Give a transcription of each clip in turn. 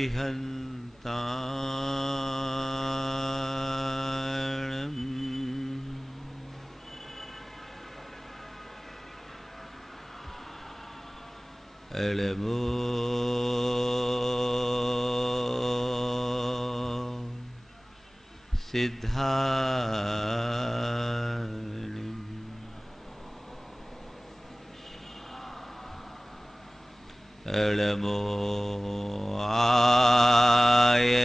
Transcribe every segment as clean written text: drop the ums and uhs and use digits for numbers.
अरिहन्ताणम् एलमो सिद्धाणम् एलमो आयरियाणम्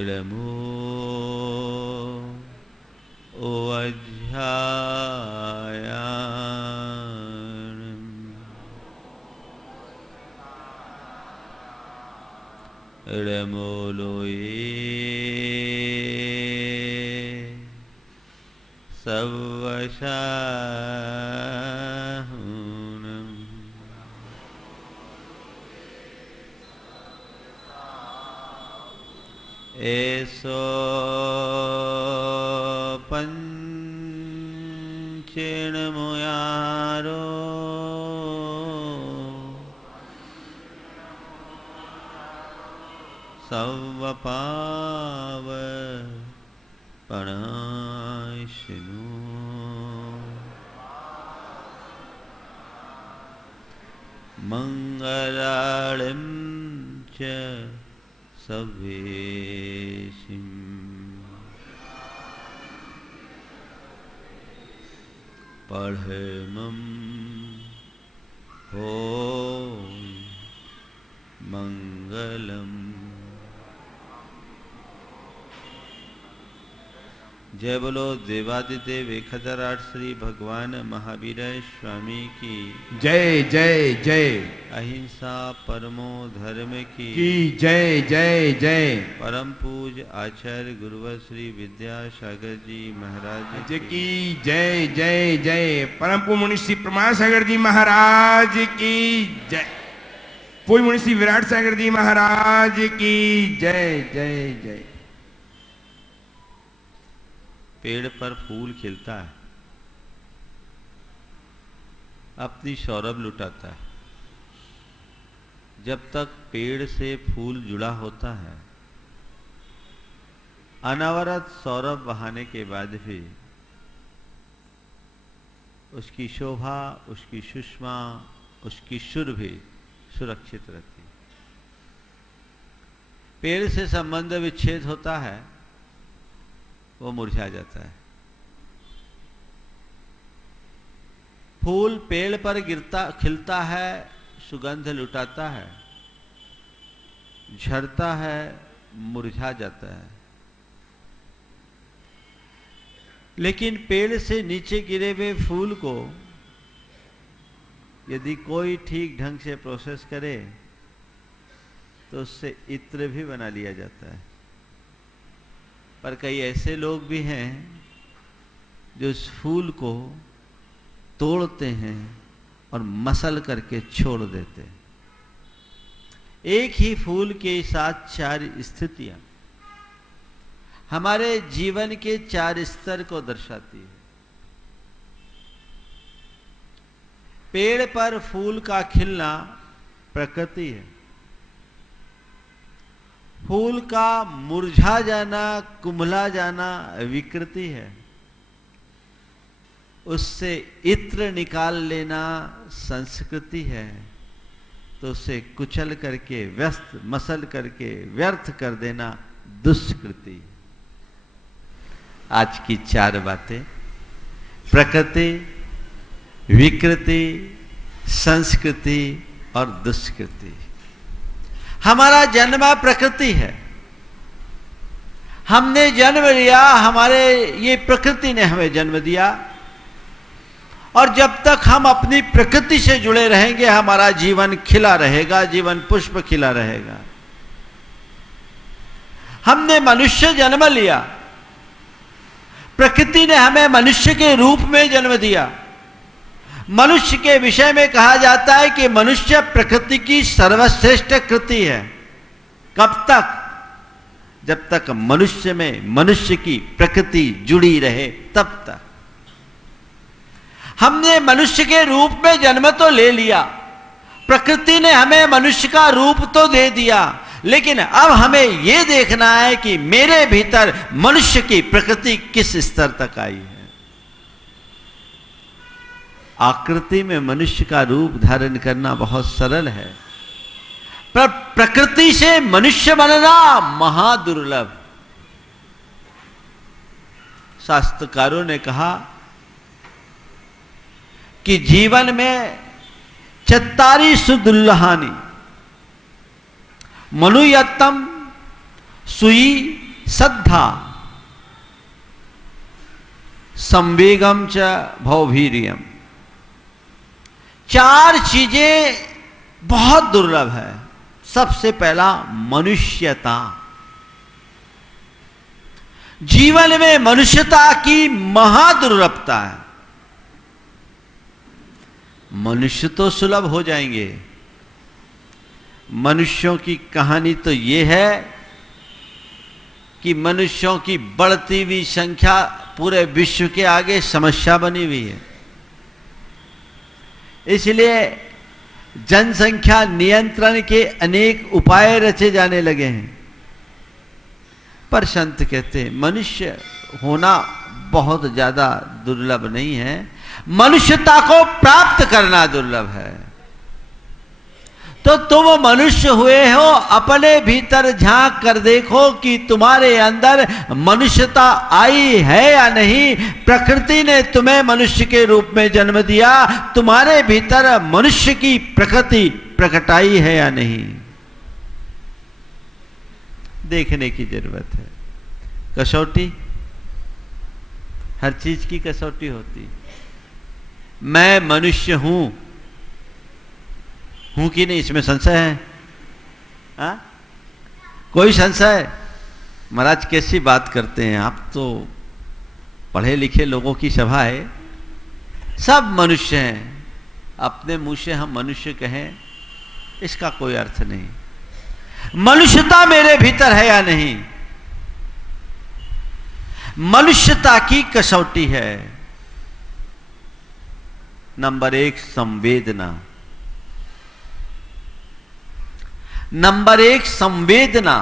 एलमो ओवज्झायाणम् एलमो लोये सवशाहुनम् एसो पंचेणमुयारो सवपाव पणाशिनो मंगलाळं च सवेशिम् पढ़मं हो मंगलम्। जय बोलो देवादिदेव 1008 श्री भगवान महावीर स्वामी की जय जय जय। अहिंसा परमो धर्म की जय जय जय। परम पूज आचार्य गुरुवर श्री विद्यासागर जी महाराज की जय जय जय। परम पूज्य मुनि श्री प्रमाण सागर जी महाराज की जय। पूज्य मुनि श्री विराट सागर जी महाराज की जय जय जय। पेड़ पर फूल खिलता है, अपनी सौरभ लुटाता है। जब तक पेड़ से फूल जुड़ा होता है, अनवरत सौरभ बहाने के बाद भी उसकी शोभा, उसकी सुषमा, उसकी सुरभि सुरक्षित रहती है। पेड़ से संबंध विच्छेद होता है, वो मुरझा जाता है। फूल पेड़ पर गिरता खिलता है, सुगंध लुटाता है, झड़ता है, मुरझा जाता है। लेकिन पेड़ से नीचे गिरे हुए फूल को यदि कोई ठीक ढंग से प्रोसेस करे तो उससे इत्र भी बना लिया जाता है। पर कई ऐसे लोग भी हैं जो इस फूल को तोड़ते हैं और मसल करके छोड़ देते हैं। एक ही फूल के साथ 4 स्थितियां हमारे जीवन के 4 स्तर को दर्शाती है। पेड़ पर फूल का खिलना प्रकृति है, फूल का मुरझा जाना, कुम्हला जाना विकृति है, उससे इत्र निकाल लेना संस्कृति है, तो उसे कुचल करके, व्यस्त मसल करके व्यर्थ कर देना दुष्कृति। आज की 4 बातें प्रकृति, विकृति, संस्कृति और दुष्कृति। हमारा जन्म प्रकृति है, हमने जन्म लिया, हमारे ये प्रकृति ने हमें जन्म दिया, और जब तक हम अपनी प्रकृति से जुड़े रहेंगे हमारा जीवन खिला रहेगा, जीवन पुष्प खिला रहेगा। हमने मनुष्य जन्म लिया, प्रकृति ने हमें मनुष्य के रूप में जन्म दिया। मनुष्य के विषय में कहा जाता है कि मनुष्य प्रकृति की सर्वश्रेष्ठ कृति है। कब तक? जब तक मनुष्य में मनुष्य की प्रकृति जुड़ी रहे तब तक। हमने मनुष्य के रूप में जन्म तो ले लिया, प्रकृति ने हमें मनुष्य का रूप तो दे दिया, लेकिन अब हमें यह देखना है कि मेरे भीतर मनुष्य की प्रकृति किस स्तर तक आई है। आकृति में मनुष्य का रूप धारण करना बहुत सरल है, पर प्रकृति से मनुष्य बनना महादुर्लभ। शास्त्रकारों ने कहा कि जीवन में चत्तारी सुदुल्लहानि मनुयत्तम सुई सद्धा संवेगम च भवभीर्यम। चार चीजें बहुत दुर्लभ है। सबसे पहला मनुष्यता। जीवन में मनुष्यता की महादुर्लभता है। मनुष्य तो सुलभ हो जाएंगे। मनुष्यों की कहानी तो यह है कि मनुष्यों की बढ़ती हुई संख्या पूरे विश्व के आगे समस्या बनी हुई है। इसलिए जनसंख्या नियंत्रण के अनेक उपाय रचे जाने लगे हैं। पर संत कहते हैं मनुष्य होना बहुत ज्यादा दुर्लभ नहीं है, मनुष्यता को प्राप्त करना दुर्लभ है। तो तुम मनुष्य हुए हो, अपने भीतर झांक कर देखो कि तुम्हारे अंदर मनुष्यता आई है या नहीं। प्रकृति ने तुम्हें मनुष्य के रूप में जन्म दिया, तुम्हारे भीतर मनुष्य की प्रकृति प्रकटाई है या नहीं, देखने की जरूरत है। कसौटी, हर चीज की कसौटी होती। मैं मनुष्य हूं कि नहीं, इसमें संशय है? हा? कोई संशय? महाराज कैसी बात करते हैं आप, तो पढ़े लिखे लोगों की सभा है, सब मनुष्य हैं। अपने मुंह से हम मनुष्य कहें इसका कोई अर्थ नहीं। मनुष्यता मेरे भीतर है या नहीं, मनुष्यता की कसौटी है। नंबर 1 संवेदना। नंबर 1 संवेदना।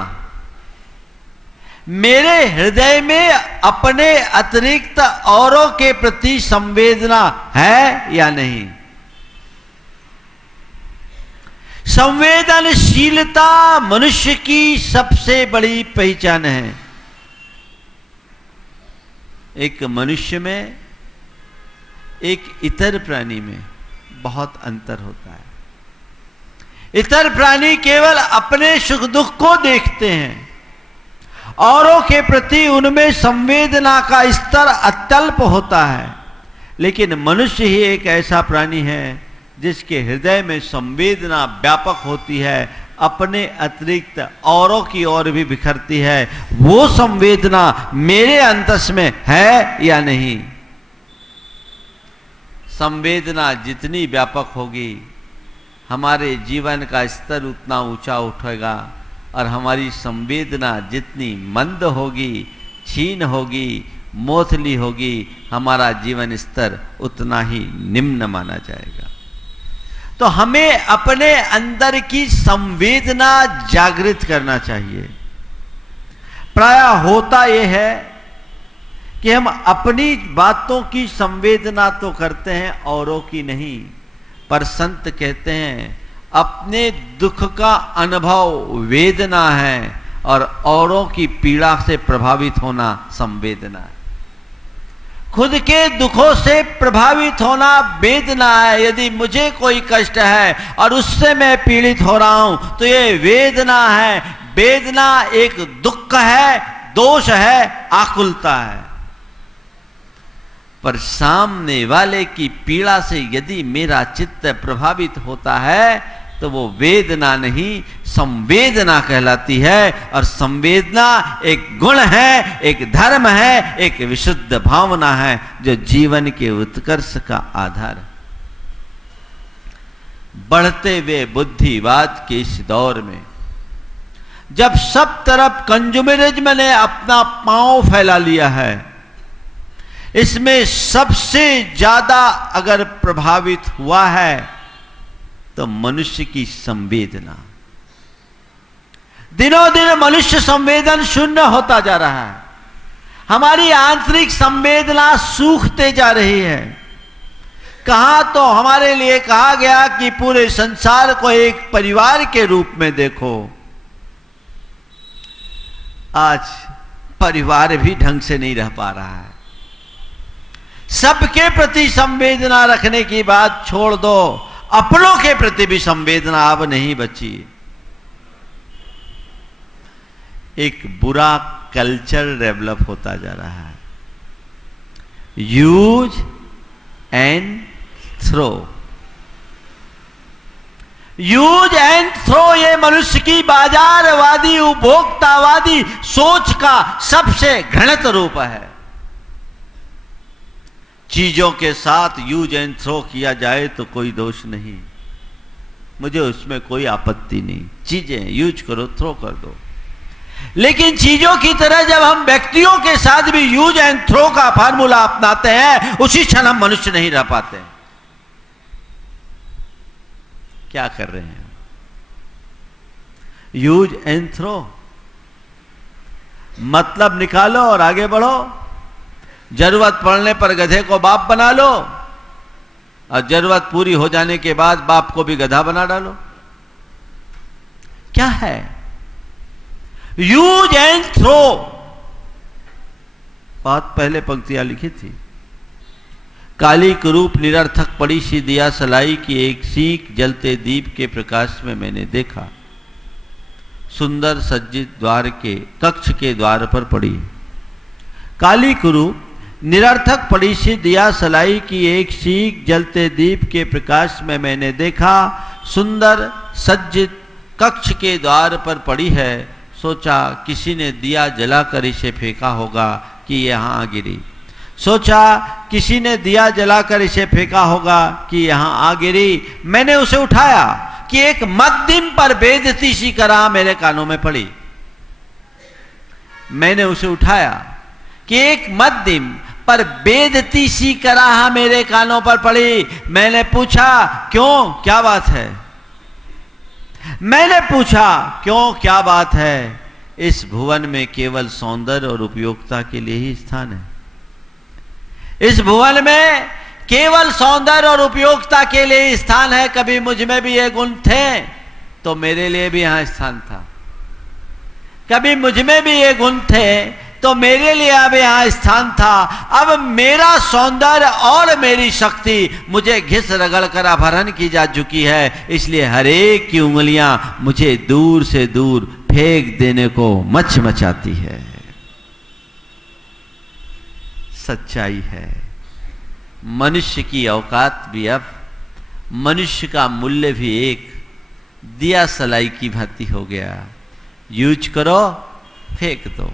मेरे हृदय में अपने अतिरिक्त औरों के प्रति संवेदना है या नहीं। संवेदनशीलता मनुष्य की सबसे बड़ी पहचान है। एक मनुष्य में, एक इतर प्राणी में बहुत अंतर होता है। इतर प्राणी केवल अपने सुख दुख को देखते हैं, औरों के प्रति उनमें संवेदना का स्तर अत्यल्प होता है। लेकिन मनुष्य ही एक ऐसा प्राणी है जिसके हृदय में संवेदना व्यापक होती है, अपने अतिरिक्त औरों की ओर भी बिखरती है। वो संवेदना मेरे अंतस में है या नहीं। संवेदना जितनी व्यापक होगी, हमारे जीवन का स्तर उतना ऊंचा उठेगा, और हमारी संवेदना जितनी मंद होगी, क्षीण होगी, मोथली होगी, हमारा जीवन स्तर उतना ही निम्न माना जाएगा। तो हमें अपने अंदर की संवेदना जागृत करना चाहिए। प्रायः होता यह है कि हम अपनी बातों की संवेदना तो करते हैं, औरों की नहीं। पर संत कहते हैं अपने दुख का अनुभव वेदना है, और औरों की पीड़ा से प्रभावित होना संवेदना है। खुद के दुखों से प्रभावित होना वेदना है। यदि मुझे कोई कष्ट है और उससे मैं पीड़ित हो रहा हूं तो ये वेदना है। वेदना एक दुख है, दोष है, आकुलता है। पर सामने वाले की पीड़ा से यदि मेरा चित्त प्रभावित होता है तो वो वेदना नहीं, संवेदना कहलाती है। और संवेदना एक गुण है, एक धर्म है, एक विशुद्ध भावना है जो जीवन के उत्कर्ष का आधार है। बढ़ते हुए बुद्धिवाद के इस दौर में जब सब तरफ कंज्यूमरिज्म ने अपना पांव फैला लिया है, इसमें सबसे ज्यादा अगर प्रभावित हुआ है तो मनुष्य की संवेदना। दिनों दिन मनुष्य संवेदन शून्य होता जा रहा है। हमारी आंतरिक संवेदना सूखते जा रही है। कहां तो हमारे लिए कहा गया कि पूरे संसार को एक परिवार के रूप में देखो। आज परिवार भी ढंग से नहीं रह पा रहा है। सबके प्रति संवेदना रखने की बात छोड़ दो, अपनों के प्रति भी संवेदना अब नहीं बची। एक बुरा कल्चर डेवलप होता जा रहा है, use and throw. Use and throw ये मनुष्य की बाजारवादी उपभोक्तावादी सोच का सबसे घृणित रूप है। चीजों के साथ यूज एंड थ्रो किया जाए तो कोई दोष नहीं, मुझे उसमें कोई आपत्ति नहीं। चीजें यूज करो, थ्रो कर दो, लेकिन चीजों की तरह जब हम व्यक्तियों के साथ भी यूज एंड थ्रो का फार्मूला अपनाते हैं, उसी क्षण हम मनुष्य नहीं रह पाते। क्या कर रहे हैं? यूज एंड थ्रो, मतलब निकालो और आगे बढ़ो। जरूरत पड़ने पर गधे को बाप बना लो और जरूरत पूरी हो जाने के बाद बाप को भी गधा बना डालो। क्या है? Use and throw. बहुत पहले पंक्तियां लिखी थी, काली कुरूप निरर्थक पड़ी सी दिया सलाई की एक सीख जलते दीप के प्रकाश में मैंने देखा। सुंदर सज्जित द्वार के कक्ष के द्वार पर पड़ी काली कुरूप निरर्थक पड़ी सी दिया सलाई की एक सीख जलते दीप के प्रकाश में मैंने देखा। सुंदर सज्जित कक्ष के द्वार पर पड़ी है। सोचा किसी ने दिया जलाकर इसे फेंका होगा कि यहां आ गिरी। सोचा किसी ने दिया जलाकर इसे फेंका होगा कि यहां आ गिरी। मैंने उसे उठाया कि एक मध्यम पर बेइज्जती सी कराह मेरे कानों में पड़ी। मैंने उसे उठाया कि एक मध्यम पर बेइज्जती सी कराह मेरे कानों पर पड़ी। मैंने पूछा क्यों, क्या बात है? मैंने पूछा क्यों, क्या बात है? इस भुवन में केवल सौंदर्य और उपयोगिता के लिए ही स्थान है। इस भुवन में केवल सौंदर्य और उपयोगिता के लिए ही स्थान है। कभी मुझ में भी ये गुण थे तो मेरे लिए भी यहां स्थान था। कभी मुझ में भी ये गुण थे तो मेरे लिए अब यहां स्थान था। अब मेरा सौंदर्य और मेरी शक्ति मुझे घिस रगड़ कर अपहरण की जा चुकी है, इसलिए हर एक की उंगलियां मुझे दूर से दूर फेंक देने को मचाती है। सच्चाई है, मनुष्य की औकात भी अब, मनुष्य का मूल्य भी एक दिया सलाई की भांति हो गया। यूज करो, फेंक दो।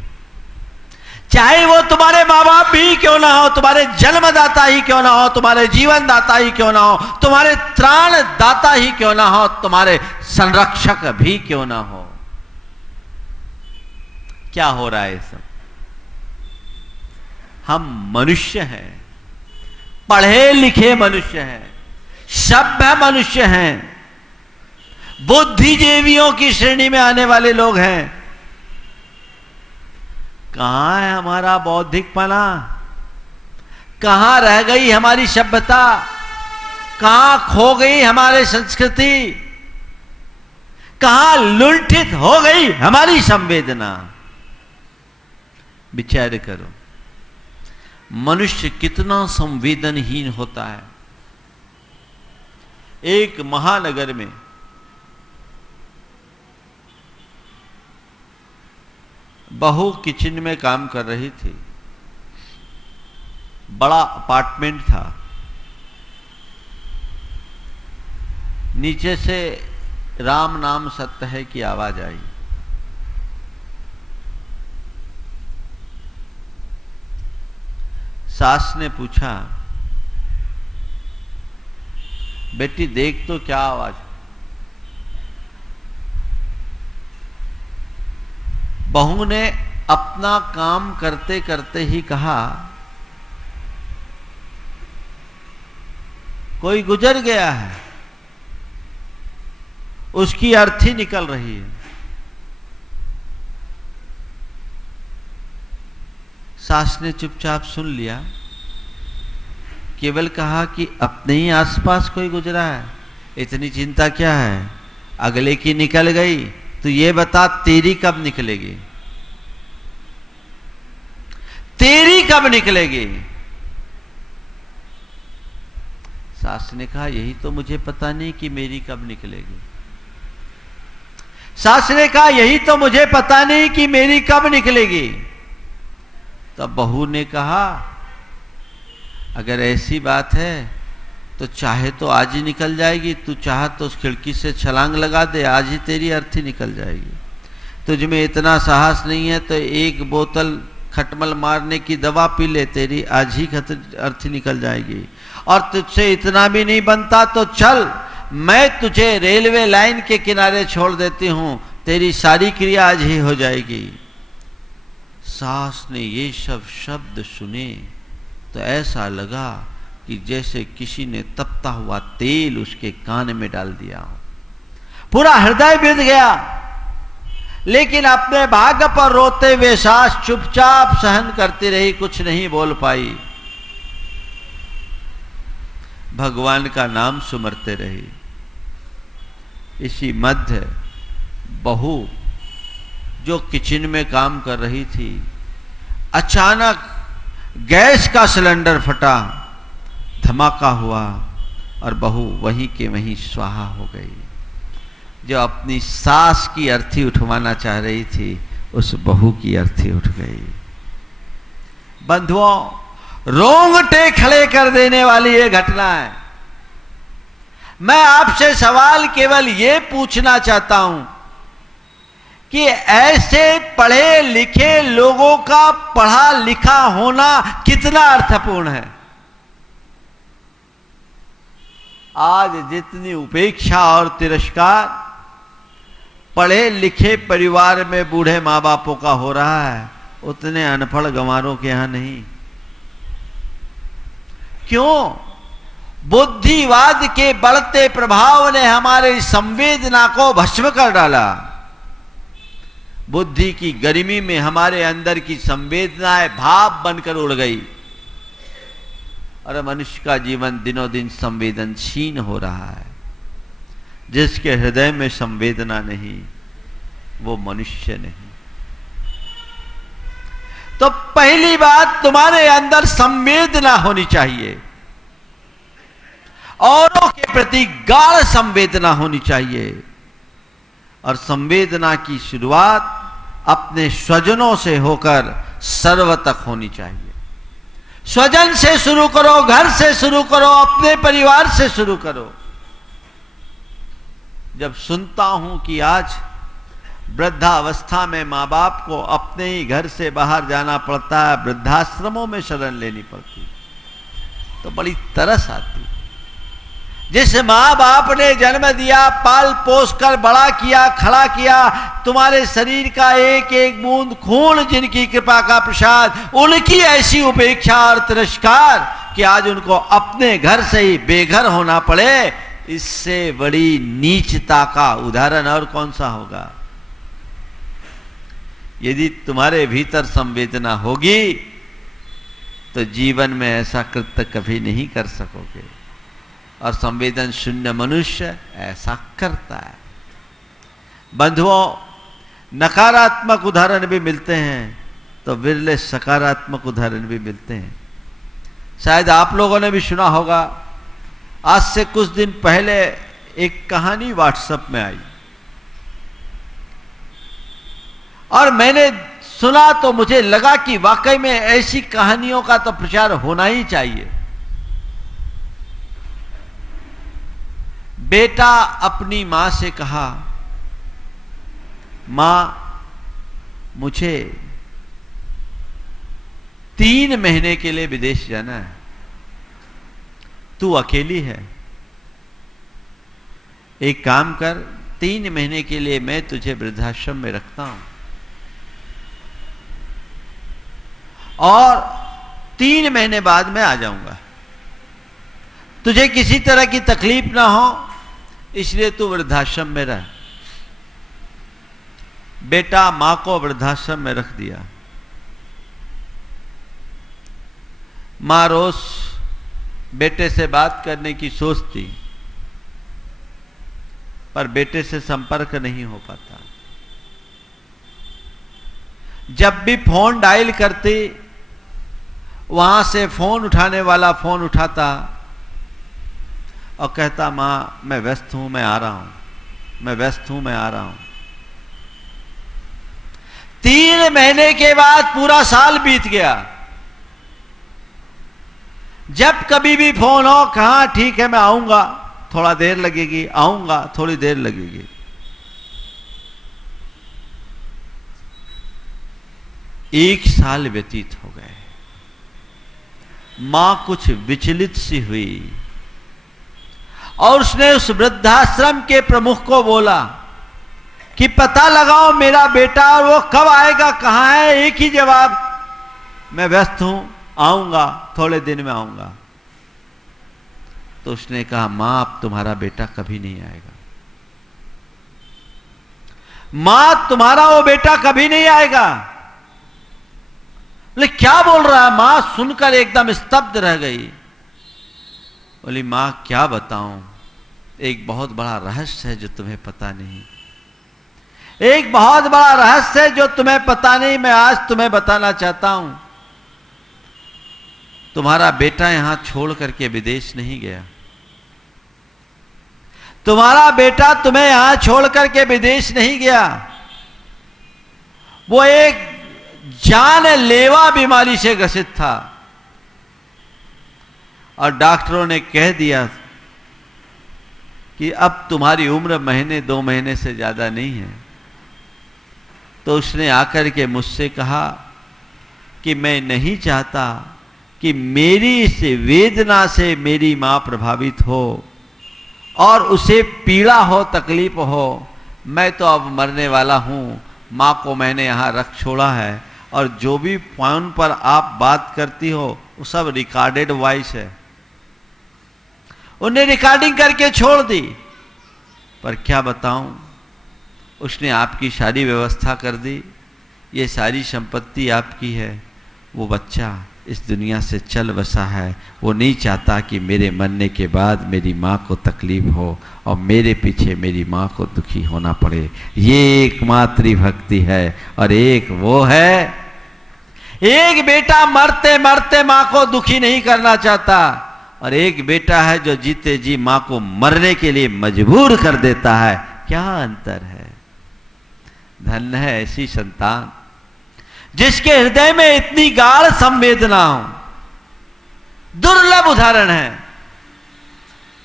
चाहे वो तुम्हारे माँ बाप भी क्यों ना हो, तुम्हारे जन्मदाता ही क्यों ना हो, तुम्हारे जीवन दाता ही क्यों ना हो, तुम्हारे त्राण दाता ही क्यों ना हो, तुम्हारे संरक्षक भी क्यों ना हो। क्या हो रहा है सब? हम मनुष्य हैं, पढ़े लिखे मनुष्य हैं, सभ्य मनुष्य हैं, बुद्धिजीवियों की श्रेणी में आने वाले लोग हैं। कहां है हमारा बौद्धिकपना? कहां रह गई हमारी सभ्यता? कहां खो गई हमारी संस्कृति? कहां लुंठित हो गई हमारी संवेदना? विचार करो, मनुष्य कितना संवेदनहीन होता है। एक महानगर में बहू किचन में काम कर रही थी। बड़ा अपार्टमेंट था। नीचे से राम नाम सत्य है की आवाज आई। सास ने पूछा, बेटी देख तो क्या आवाज। बहू ने अपना काम करते करते ही कहा, कोई गुजर गया है, उसकी अर्थी निकल रही है। सास ने चुपचाप सुन लिया, केवल कहा कि अपने ही आसपास कोई गुजरा है, इतनी चिंता क्या है, अगले की निकल गई तो ये बता तेरी कब निकलेगी, तेरी कब निकलेगी। सास ने कहा, यही तो मुझे पता नहीं कि मेरी कब निकलेगी। सास ने कहा, यही तो मुझे पता नहीं कि मेरी कब निकलेगी। तब बहू ने कहा, अगर ऐसी बात है तो चाहे तो आज ही निकल जाएगी, तू चाह तो उस खिड़की से छलांग लगा दे, आज ही तेरी अर्थी निकल जाएगी। तुझ में इतना साहस नहीं है तो एक बोतल खटमल मारने की दवा पी ले, तेरी आज ही अर्थी निकल जाएगी। और तुझसे इतना भी नहीं बनता तो चल, मैं तुझे रेलवे लाइन के किनारे छोड़ देती हूं, तेरी सारी क्रिया आज ही हो जाएगी। सास ने ये सब शब्द सुने तो ऐसा लगा कि जैसे किसी ने तपता हुआ तेल उसके कान में डाल दिया हो, पूरा हृदय बिंद गया। लेकिन अपने भाग्य पर रोते हुए सास चुपचाप सहन करती रही, कुछ नहीं बोल पाई, भगवान का नाम सुमरते रही। इसी मध्य बहू जो किचन में काम कर रही थी, अचानक गैस का सिलेंडर फटा, धमाका हुआ और बहू वहीं के वहीं स्वाहा हो गई। जो अपनी सास की अर्थी उठवाना चाह रही थी, उस बहू की अर्थी उठ गई। बंधुओं, रोंगटे खड़े कर देने वाली ये घटना है। मैं आपसे सवाल केवल ये पूछना चाहता हूं कि ऐसे पढ़े लिखे लोगों का पढ़ा लिखा होना कितना अर्थपूर्ण है। आज जितनी उपेक्षा और तिरस्कार पढ़े लिखे परिवार में बूढ़े माँ बापों का हो रहा है, उतने अनपढ़ गंवारों के यहां नहीं। क्यों? बुद्धिवाद के बढ़ते प्रभाव ने हमारी संवेदना को भस्म कर डाला। बुद्धि की गर्मी में हमारे अंदर की संवेदनाएं भाप बनकर उड़ गई और मनुष्य का जीवन दिनों दिन संवेदनशील हो रहा है। जिसके हृदय में संवेदना नहीं, वो मनुष्य नहीं। तो पहली बात, तुम्हारे अंदर संवेदना होनी चाहिए, औरों के प्रति गाढ़ संवेदना होनी चाहिए। और संवेदना की शुरुआत अपने स्वजनों से होकर सर्व तक होनी चाहिए। स्वजन से शुरू करो, घर से शुरू करो, अपने परिवार से शुरू करो। जब सुनता हूं कि आज वृद्धावस्था में माँ बाप को अपने ही घर से बाहर जाना पड़ता है, वृद्धाश्रमों में शरण लेनी पड़ती, तो बड़ी तरस आती। जिस माँ बाप ने जन्म दिया, पाल पोस कर बड़ा किया, खड़ा किया, तुम्हारे शरीर का एक एक बूंद खून जिनकी कृपा का प्रसाद, उनकी ऐसी उपेक्षा और तिरस्कार कि आज उनको अपने घर से ही बेघर होना पड़े, इससे बड़ी नीचता का उदाहरण और कौन सा होगा। यदि तुम्हारे भीतर संवेदना होगी तो जीवन में ऐसा कृत्य कभी नहीं कर सकोगे। और संवेदन शून्य मनुष्य ऐसा करता है। बंधुओं, नकारात्मक उदाहरण भी मिलते हैं तो विरले सकारात्मक उदाहरण भी मिलते हैं। शायद आप लोगों ने भी सुना होगा, आज से कुछ दिन पहले एक कहानी व्हाट्सएप में आई और मैंने सुना तो मुझे लगा कि वाकई में ऐसी कहानियों का तो प्रचार होना ही चाहिए। बेटा अपनी मां से कहा, मां मुझे 3 महीने के लिए विदेश जाना है, तू अकेली है, एक काम कर 3 महीने के लिए मैं तुझे वृद्धाश्रम में रखता हूं, और 3 महीने बाद मैं आ जाऊंगा। तुझे किसी तरह की तकलीफ ना हो इसलिए तू वृद्धाश्रम में रह। बेटा मां को वृद्धाश्रम में रख दिया। मां रोज बेटे से बात करने की सोचती, पर बेटे से संपर्क नहीं हो पाता। जब भी फोन डायल करती, वहां से फोन उठाने वाला फोन उठाता और कहता, मां मैं व्यस्त हूं, मैं आ रहा हूं, मैं व्यस्त हूं, मैं आ रहा हूं। 3 महीने के बाद पूरा साल बीत गया। जब कभी भी फोन हो, कहा ठीक है मैं आऊंगा, थोड़ा देर लगेगी, आऊंगा, थोड़ी देर लगेगी। एक साल व्यतीत हो गए। मां कुछ विचलित सी हुई और उसने उस वृद्धाश्रम के प्रमुख को बोला कि पता लगाओ मेरा बेटा और वो कब आएगा, कहां है। एक ही जवाब, मैं व्यस्त हूं, आऊंगा, थोड़े दिन में आऊंगा। तो उसने कहा, मां अब तुम्हारा बेटा कभी नहीं आएगा, मां तुम्हारा वो बेटा कभी नहीं आएगा। बोले क्या बोल रहा है? मां सुनकर एकदम स्तब्ध रह गई। बोली, मां क्या बताऊं, एक बहुत बड़ा रहस्य है जो तुम्हें पता नहीं, एक बहुत बड़ा रहस्य है जो तुम्हें पता नहीं, मैं आज तुम्हें बताना चाहता हूं। तुम्हारा बेटा यहां छोड़ करके विदेश नहीं गया, तुम्हारा बेटा तुम्हें यहां छोड़ करके विदेश नहीं गया। वो एक जानलेवा बीमारी से ग्रसित था और डॉक्टरों ने कह दिया कि अब तुम्हारी उम्र महीने 2 महीने से ज्यादा नहीं है। तो उसने आकर के मुझसे कहा कि मैं नहीं चाहता कि मेरी इस वेदना से मेरी मां प्रभावित हो और उसे पीड़ा हो, तकलीफ हो। मैं तो अब मरने वाला हूं, मां को मैंने यहां रख छोड़ा है और जो भी फोन पर आप बात करती हो वो सब रिकॉर्डेड वॉइस है। उन्हें रिकॉर्डिंग करके छोड़ दी। पर क्या बताऊं, उसने आपकी सारी व्यवस्था कर दी, ये सारी संपत्ति आपकी है। वो बच्चा इस दुनिया से चल बसा है, वो नहीं चाहता कि मेरे मरने के बाद मेरी माँ को तकलीफ हो और मेरे पीछे मेरी माँ को दुखी होना पड़े। ये एक मातृभक्ति है और एक वो है, एक बेटा मरते मरते माँ को दुखी नहीं करना चाहता और एक बेटा है जो जीते जी माँ को मरने के लिए मजबूर कर देता है। क्या अंतर है। धन्य है ऐसी संतान जिसके हृदय में इतनी गाढ़ संवेदना हो। दुर्लभ उदाहरण है।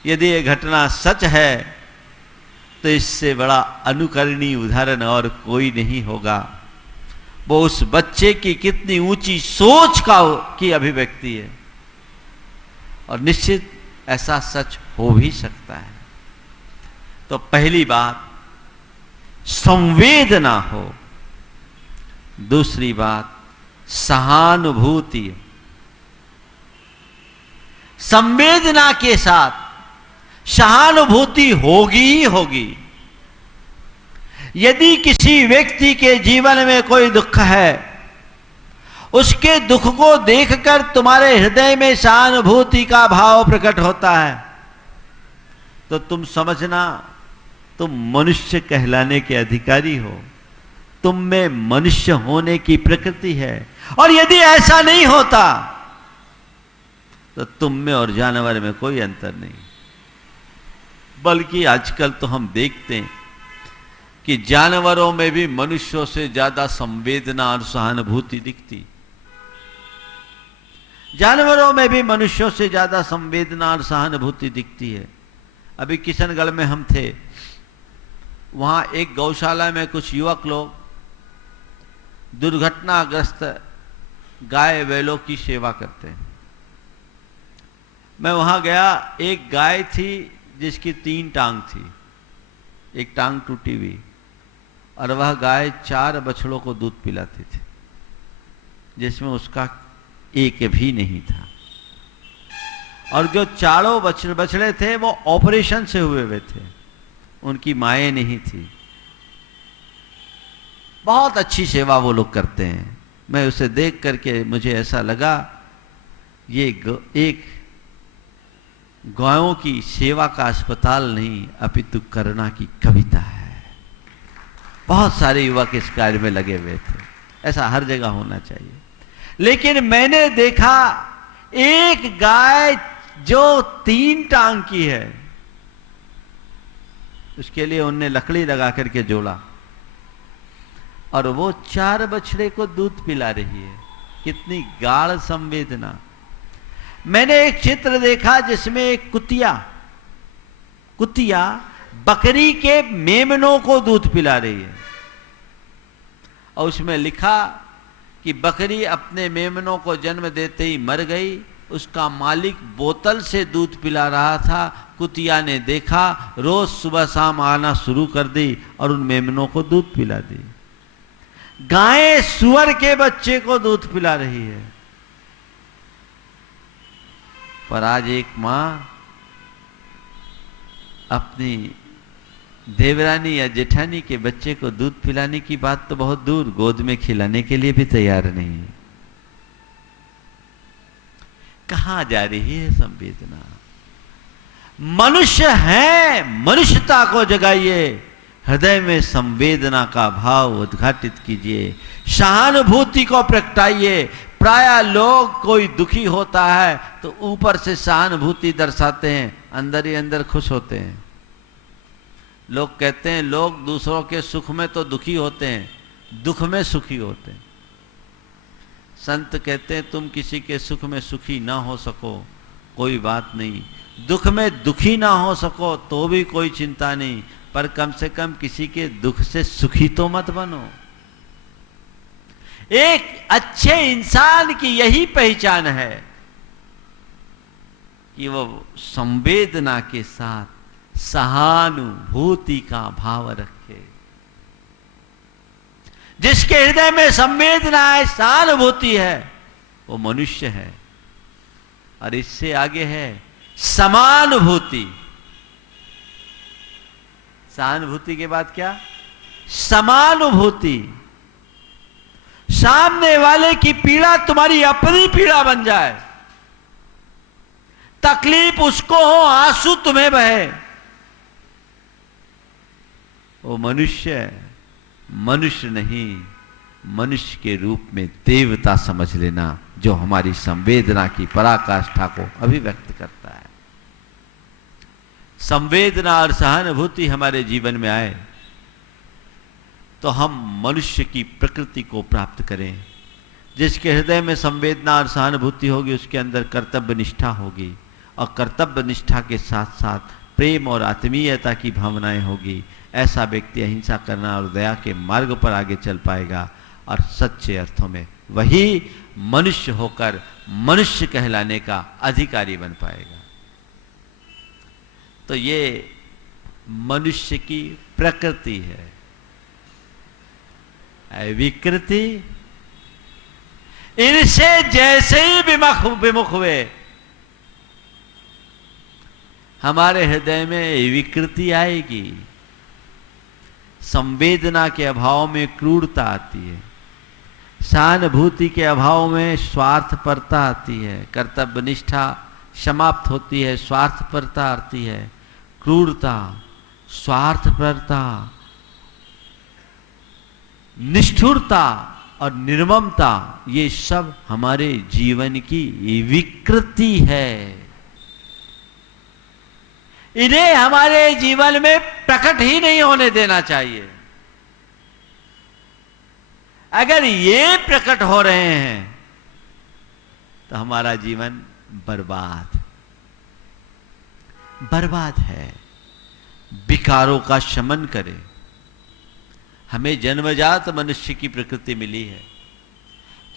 यदि यह घटना सच है तो इससे बड़ा अनुकरणीय उदाहरण और कोई नहीं होगा। वो उस बच्चे की कितनी ऊंची सोच की अभिव्यक्ति है और निश्चित ऐसा सच हो भी सकता है। तो पहली बात संवेदना हो, दूसरी बात सहानुभूति। संवेदना के साथ सहानुभूति होगी ही होगी। यदि किसी व्यक्ति के जीवन में कोई दुख है, उसके दुख को देखकर तुम्हारे हृदय में सहानुभूति का भाव प्रकट होता है तो तुम समझना तुम मनुष्य कहलाने के अधिकारी हो, तुम में मनुष्य होने की प्रकृति है। और यदि ऐसा नहीं होता तो तुम में और जानवर में कोई अंतर नहीं। बल्कि आजकल तो हम देखते हैं कि जानवरों में भी मनुष्यों से ज्यादा संवेदना और सहानुभूति दिखती। जानवरों में भी मनुष्यों से ज्यादा संवेदना और सहानुभूति दिखती है। अभी किशनगढ़ में हम थे, वहां एक गौशाला में कुछ युवक लोग दुर्घटनाग्रस्त गाय बैलों की सेवा करते हैं। मैं वहां गया, एक गाय थी जिसकी 3 टांग थी, एक टांग टूटी हुई, और वह गाय 4 बछड़ों को दूध पिलाती थी, जिसमें उसका एक भी नहीं था। और जो चारों बछड़े थे वो ऑपरेशन से हुए थे, उनकी माएँ नहीं थी। बहुत अच्छी सेवा वो लोग करते हैं। मैं उसे देख करके मुझे ऐसा लगा ये एक गायों की सेवा का अस्पताल नहीं अपितु करुणा की कविता है। बहुत सारे युवक इस कार्य में लगे हुए थे। ऐसा हर जगह होना चाहिए। लेकिन मैंने देखा एक गाय जो 3 टांग की है, उसके लिए उनने लकड़ी लगा करके जोड़ा और वो 4 बछड़े को दूध पिला रही है। कितनी गाढ़ संवेदना। मैंने एक चित्र देखा जिसमें एक कुतिया बकरी के मेमनों को दूध पिला रही है और उसमें लिखा कि बकरी अपने मेमनों को जन्म देते ही मर गई। उसका मालिक बोतल से दूध पिला रहा था। कुतिया ने देखा, रोज सुबह शाम आना शुरू कर दी और उन मेमनों को दूध पिला दी। गाय सुअर के बच्चे को दूध पिला रही है। पर आज एक मां अपनी देवरानी या जेठानी के बच्चे को दूध पिलाने की बात तो बहुत दूर, गोद में खिलाने के लिए भी तैयार नहीं है। कहां जा रही है संवेदना? मनुष्य है, मनुष्यता को जगाइए, हृदय में संवेदना का भाव उद्घाटित कीजिए, सहानुभूति को प्रगटाइए। प्राय लोग कोई दुखी होता है तो ऊपर से सहानुभूति दर्शाते हैं, अंदर ही अंदर खुश होते हैं। लोग कहते हैं लोग दूसरों के सुख में तो दुखी होते हैं, दुख में सुखी होते हैं। संत कहते हैं तुम किसी के सुख में सुखी ना हो सको कोई बात नहीं, दुख में दुखी ना हो सको तो भी कोई चिंता नहीं, पर कम से कम किसी के दुख से सुखी तो मत बनो। एक अच्छे इंसान की यही पहचान है कि वो संवेदना के साथ सहानुभूति का भाव रखे। जिसके हृदय में संवेदना है, सहानुभूति है, वो मनुष्य है। और इससे आगे है समानुभूति। सहानुभूति के बाद क्या? समानुभूति। सामने वाले की पीड़ा तुम्हारी अपनी पीड़ा बन जाए, तकलीफ उसको हो, आंसू तुम्हें बहे। वो मनुष्य मनुष्य नहीं, मनुष्य के रूप में देवता समझ लेना, जो हमारी संवेदना की पराकाष्ठा को अभिव्यक्त करता है। संवेदना और सहानुभूति हमारे जीवन में आए तो हम मनुष्य की प्रकृति को प्राप्त करें। जिसके हृदय में संवेदना और सहानुभूति होगी उसके अंदर कर्तव्य निष्ठा होगी, और कर्तव्य निष्ठा के साथ साथ प्रेम और आत्मीयता की भावनाएं होगी। ऐसा व्यक्ति अहिंसा करना और दया के मार्ग पर आगे चल पाएगा और सच्चे अर्थों में वही मनुष्य होकर मनुष्य कहलाने का अधिकारी बन पाएगा। तो ये मनुष्य की प्रकृति है। विकृति, इनसे जैसे ही विमुख हुए हमारे हृदय में विकृति आएगी। संवेदना के अभाव में क्रूरता आती है, सहानुभूति के अभाव में स्वार्थपरता आती है, कर्तव्य निष्ठा समाप्त होती है, स्वार्थपरता आती है, क्रूरता, स्वार्थपरता, निष्ठुरता और निर्ममता, ये सब हमारे जीवन की विकृति है। इन्हें हमारे जीवन में प्रकट ही नहीं होने देना चाहिए। अगर ये प्रकट हो रहे हैं तो हमारा जीवन बर्बाद है। विकारों का शमन करें। हमें जन्मजात मनुष्य की प्रकृति मिली है,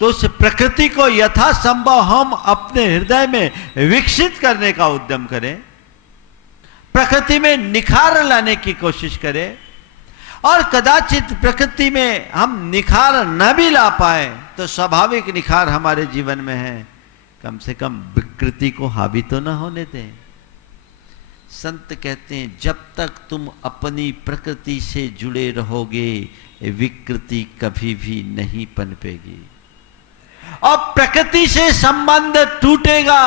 तो उस प्रकृति को यथासंभव हम अपने हृदय में विकसित करने का उद्यम करें, प्रकृति में निखार लाने की कोशिश करें और कदाचित प्रकृति में हम निखार न भी ला पाए तो स्वाभाविक निखार हमारे जीवन में है, कम से कम विकृति को हावी तो न होने दें। संत कहते हैं जब तक तुम अपनी प्रकृति से जुड़े रहोगे विकृति कभी भी नहीं पनपेगी, और प्रकृति से संबंध टूटेगा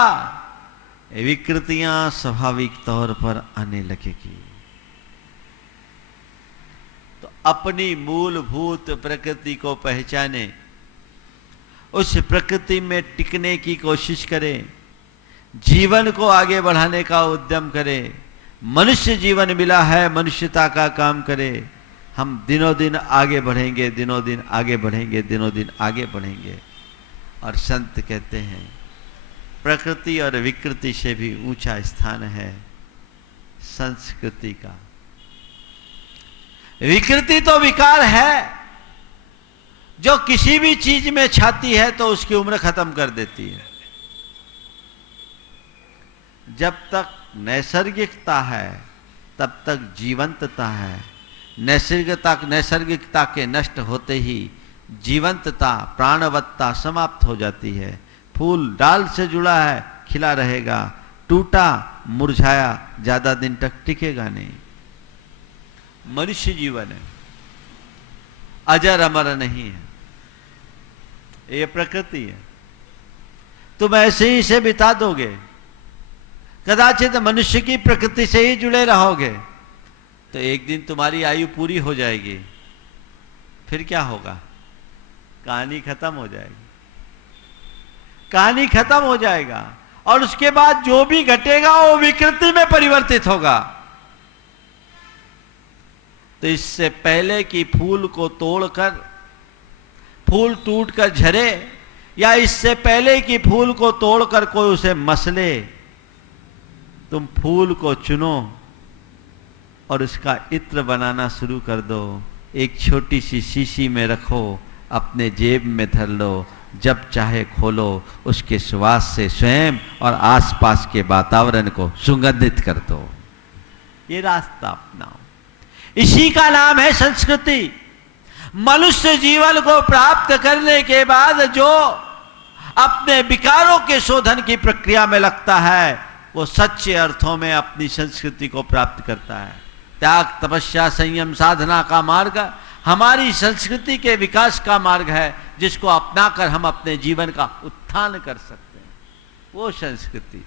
विकृतियां स्वाभाविक तौर पर आने लगेगी। तो अपनी मूलभूत प्रकृति को पहचाने, उस प्रकृति में टिकने की कोशिश करें, जीवन को आगे बढ़ाने का उद्यम करें। मनुष्य जीवन मिला है, मनुष्यता का काम करें। हम दिनों दिन आगे बढ़ेंगे, दिनों दिन आगे बढ़ेंगे, दिनों दिन आगे बढ़ेंगे। और संत कहते हैं प्रकृति और विकृति से भी ऊंचा स्थान है संस्कृति का। विकृति तो विकार है जो किसी भी चीज में छाती है तो उसकी उम्र खत्म कर देती है। जब तक नैसर्गिकता है तब तक जीवंतता है। नैसर्गिकता के नष्ट होते ही जीवंतता, प्राणवत्ता समाप्त हो जाती है। फूल डाल से जुड़ा है, खिला रहेगा, टूटा मुरझाया ज्यादा दिन तक टिकेगा नहीं। मनुष्य जीवन है, अजर अमर नहीं है, ये प्रकृति है। तुम ऐसे ही इसे बिता दोगे, कदाचित मनुष्य की प्रकृति से ही जुड़े रहोगे तो एक दिन तुम्हारी आयु पूरी हो जाएगी, फिर क्या होगा? कहानी खत्म हो जाएगी, कहानी खत्म हो जाएगा। और उसके बाद जो भी घटेगा वो विकृति में परिवर्तित होगा। तो इससे पहले कि फूल को तोड़कर फूल टूटकर झरे, या इससे पहले कि फूल को तोड़कर कोई उसे मसले, तुम फूल को चुनो और उसका इत्र बनाना शुरू कर दो। एक छोटी सी शीशी में रखो, अपने जेब में धर लो, जब चाहे खोलो, उसके सुवास से स्वयं और आसपास के वातावरण को सुगंधित कर दो। ये रास्ता अपनाओ, इसी का नाम है संस्कृति। मनुष्य जीवन को प्राप्त करने के बाद जो अपने विकारों के शोधन की प्रक्रिया में लगता है वो सच्चे अर्थों में अपनी संस्कृति को प्राप्त करता है। त्याग, तपस्या, संयम, साधना का मार्ग हमारी संस्कृति के विकास का मार्ग है, जिसको अपनाकर हम अपने जीवन का उत्थान कर सकते हैं। वो संस्कृति,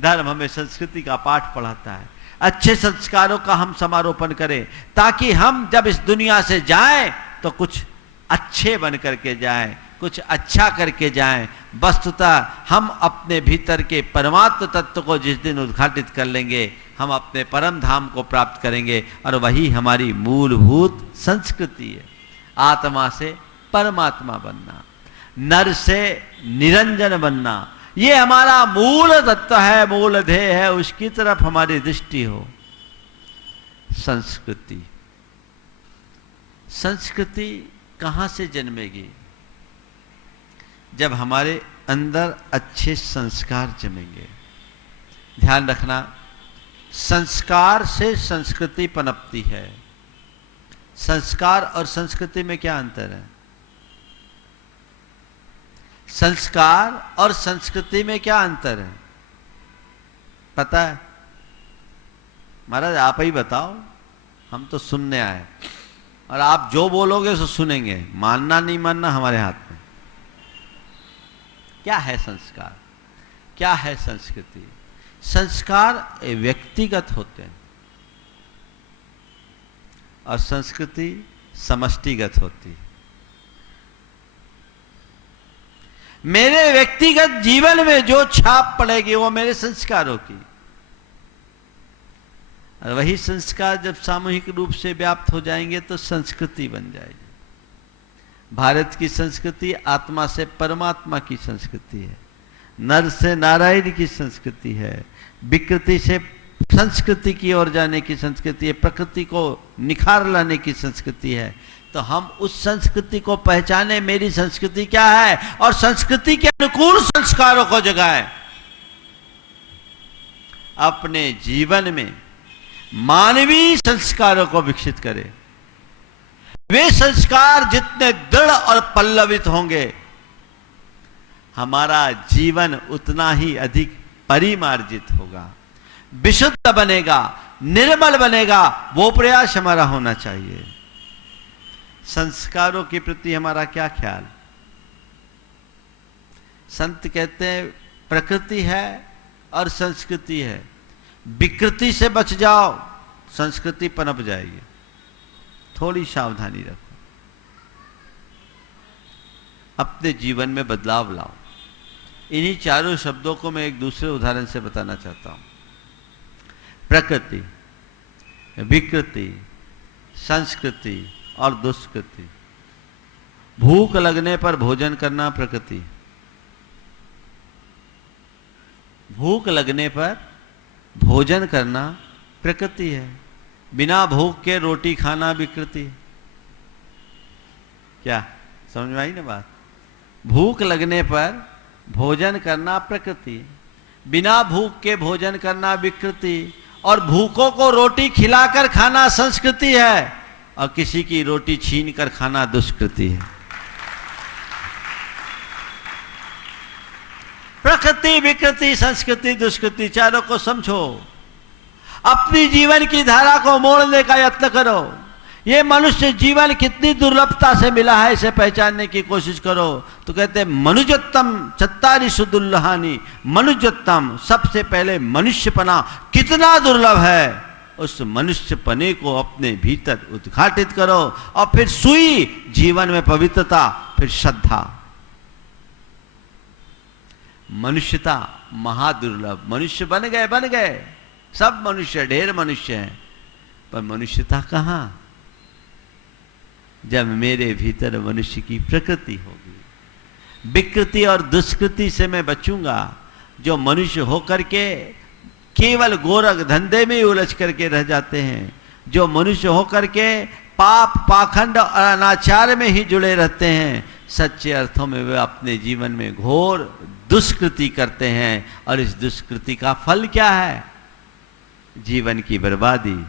धर्म हमें संस्कृति का पाठ पढ़ाता है। अच्छे संस्कारों का हम समारोपण करें ताकि हम जब इस दुनिया से जाएं तो कुछ अच्छे बन करके जाएं, कुछ अच्छा करके जाएं। वस्तुतः हम अपने भीतर के परमात्म तत्व को जिस दिन उद्घाटित कर लेंगे, हम अपने परम धाम को प्राप्त करेंगे, और वही हमारी मूलभूत संस्कृति है। आत्मा से परमात्मा बनना, नर से निरंजन बनना, ये हमारा मूल तत्व है, मूल ध्येय है। उसकी तरफ हमारी दृष्टि हो। संस्कृति, संस्कृति कहां से जन्मेगी? जब हमारे अंदर अच्छे संस्कार जमेंगे। ध्यान रखना, संस्कार से संस्कृति पनपती है। संस्कार और संस्कृति में क्या अंतर है? संस्कार और संस्कृति में क्या अंतर है? पता है? महाराज आप ही बताओ, हम तो सुनने आए, और आप जो बोलोगे सो सुनेंगे, मानना नहीं मानना हमारे हाथ में। क्या है संस्कार, क्या है संस्कृति? संस्कार व्यक्तिगत होते हैं और संस्कृति समष्टिगत होती है। मेरे व्यक्तिगत जीवन में जो छाप पड़ेगी वो मेरे संस्कारों की, और वही संस्कार जब सामूहिक रूप से व्याप्त हो जाएंगे तो संस्कृति बन जाएगी। भारत की संस्कृति आत्मा से परमात्मा की संस्कृति है, नर से नारायण की संस्कृति है, विकृति से संस्कृति की ओर जाने की संस्कृति है, प्रकृति को निखार लाने की संस्कृति है। तो हम उस संस्कृति को पहचाने, मेरी संस्कृति क्या है, और संस्कृति के अनुकूल संस्कारों को जगाएं। अपने जीवन में मानवीय संस्कारों को विकसित करें। वे संस्कार जितने दृढ़ और पल्लवित होंगे, हमारा जीवन उतना ही अधिक परिमार्जित होगा, विशुद्ध बनेगा, निर्मल बनेगा। वो प्रयास हमारा होना चाहिए। संस्कारों के प्रति हमारा क्या ख्याल? संत कहते हैं प्रकृति है और संस्कृति है, विकृति से बच जाओ, संस्कृति पनप जाएगी। थोड़ी सावधानी रखो, अपने जीवन में बदलाव लाओ। इन्हीं चारों शब्दों को मैं एक दूसरे उदाहरण से बताना चाहता हूं। प्रकृति, विकृति, संस्कृति और दुष्कृति। भूख लगने पर भोजन करना प्रकृति, भूख लगने पर भोजन करना प्रकृति है। बिना भूख के रोटी खाना विकृति। क्या समझ में आई ना बात? भूख लगने पर भोजन करना प्रकृति, बिना भूख के भोजन करना विकृति, और भूखों को रोटी खिलाकर खाना संस्कृति है, और किसी की रोटी छीन कर खाना दुष्कृति है। प्रकृति, विकृति, संस्कृति, दुष्कृति, चारों को समझो। अपनी जीवन की धारा को मोड़ने का यत्न करो। ये मनुष्य जीवन कितनी दुर्लभता से मिला है, इसे पहचानने की कोशिश करो। तो कहते हैं मनुजोत्तम चत्तारी सुदुल्लहानी, मनुजोत्तम सबसे पहले मनुष्यपना कितना दुर्लभ है, उस मनुष्यपने को अपने भीतर उद्घाटित करो, और फिर सुई जीवन में पवित्रता, फिर श्रद्धा। मनुष्यता महादुर्लभ। मनुष्य बन गए, सब मनुष्य, ढेर मनुष्य हैं, पर मनुष्यता कहां? जब मेरे भीतर मनुष्य की प्रकृति होगी। विकृति और दुष्कृति से मैं बचूंगा। जो मनुष्य होकर के केवल गोरख धंधे में ही उलझ करके रह जाते हैं, जो मनुष्य होकर के पाप, पाखंड और अनाचार में ही जुड़े रहते हैं, सच्चे अर्थों में वे अपने जीवन में घोर दुष्कृति करते हैं। और इस दुष्कृति का फल क्या है? जीवन की बर्बादी,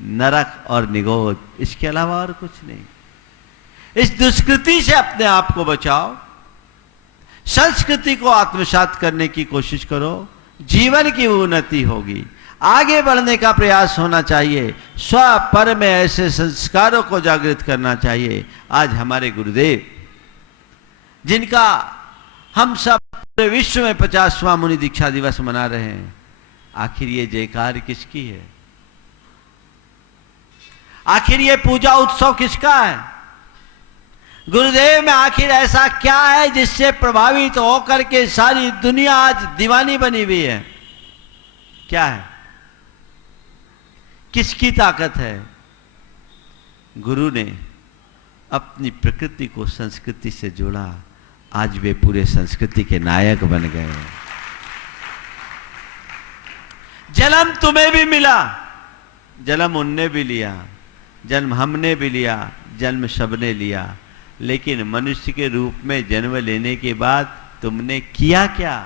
नरक और निगोद, इसके अलावा और कुछ नहीं। इस दुष्कृति से अपने आप को बचाओ, संस्कृति को आत्मसात करने की कोशिश करो, जीवन की उन्नति होगी। आगे बढ़ने का प्रयास होना चाहिए। स्व पर में ऐसे संस्कारों को जागृत करना चाहिए। आज हमारे गुरुदेव, जिनका हम सब पूरे विश्व में 50वां मुनि दीक्षा दिवस मना रहे हैं, आखिर ये जयकार किसकी है? आखिर ये पूजा उत्सव किसका है? गुरुदेव में आखिर ऐसा क्या है जिससे प्रभावित होकर के सारी दुनिया आज दीवानी बनी हुई है? क्या है? किसकी ताकत है? गुरु ने अपनी प्रकृति को संस्कृति से जोड़ा, आज वे पूरे संस्कृति के नायक बन गए। जन्म तुम्हें भी मिला, जन्म उनने भी लिया, जन्म हमने भी लिया, जन्म सबने लिया, लेकिन मनुष्य के रूप में जन्म लेने के बाद तुमने किया क्या?